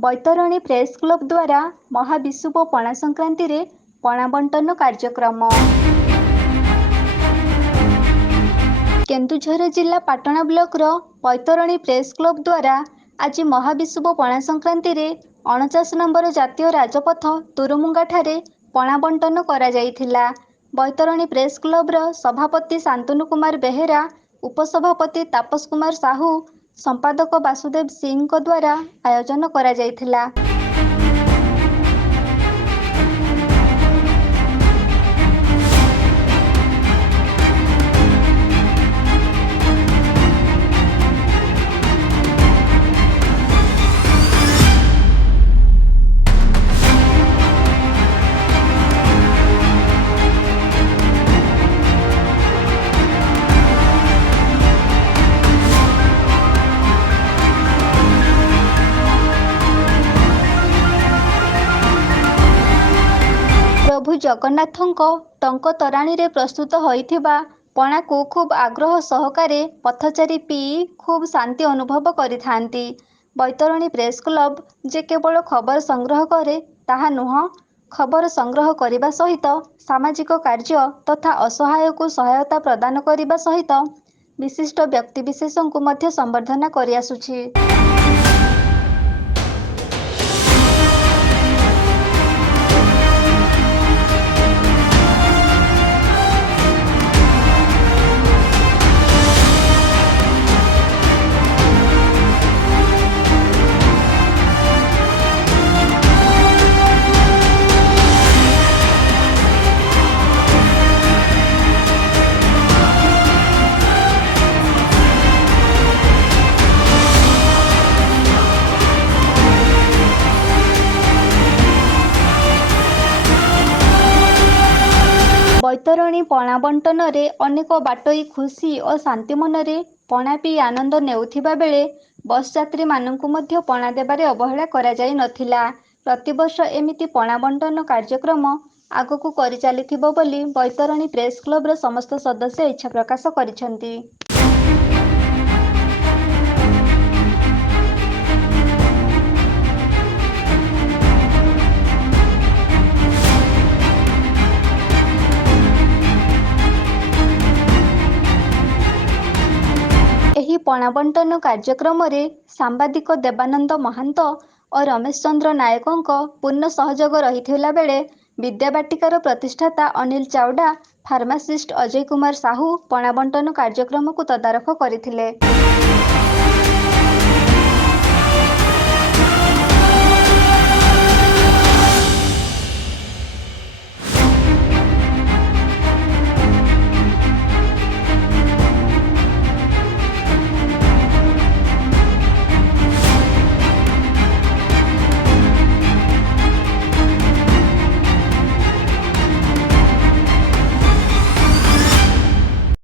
Baitarani press club द्वारा महाविषुव पणा संक्रांति रे पणा बंटन कार्यक्रम। केन्दुझर जिला पाटना ब्लॉक रो बैतरणी प्रेस क्लब द्वारा आज महाविषुव पणा संक्रांति रे 49 नंबर जातीय राजपथ तुरुमुंगा ठारे पणा बंटन करा जायथिला। बैतरणी प्रेस क्लब रो सभापति शांतनु कुमार बेहेरा, उपसभापति तापस कुमार साहू, संपादक वासुदेव सिंह को द्वारा आयोजन करा जायथिला। प्रभु जगन्नाथंको टंक तराणी रे प्रस्तुत होइथिबा पणा को खूब आग्रह सहकारे पथचारी पी खूब शांति अनुभव करिथांती। बैतरणी प्रेस क्लब जे केवल खबर संग्रह करे ताहा नुह, खबर संग्रह करिबा सहित सामाजिक कार्य तथा असहाय को सहायता प्रदान करिबा सहित विशिष्ट व्यक्तिविशेषଙ୍କୁ ମଧ୍ୟ संबर्धना करि आसुछि। बैतरणी पणा बंटन रे अनेक बाटोई खुशी और शांति मनरे पणा पी आनंद नेउथिबा बेले बस यात्री माननकु मध्य पणा देबारे अवहेला करा जाई नथिला। प्रतिवर्ष एमिति पणा बंटन कार्यक्रम आगकु करि चालिथिबो बोली बैतरणी प्रेस क्लब रो समस्त सदस्य इच्छा प्रकाश करिसेंती। एही पणा बंटन कार्यक्रम रे सांबादिक देवानंद महांत और रमेश चंद्र नायकों पूर्ण सहयोग रहिथिला बेले विद्याबाटिकार प्रतिष्ठाता अनिल चावड़ा, फार्मासिस्ट अजय कुमार साहू पणा बंटन कार्यक्रम को तदारख करथिले।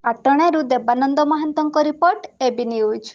पाटणारू देवानंद महांतଙ୍କ रिपोर्ट एबी न्यूज।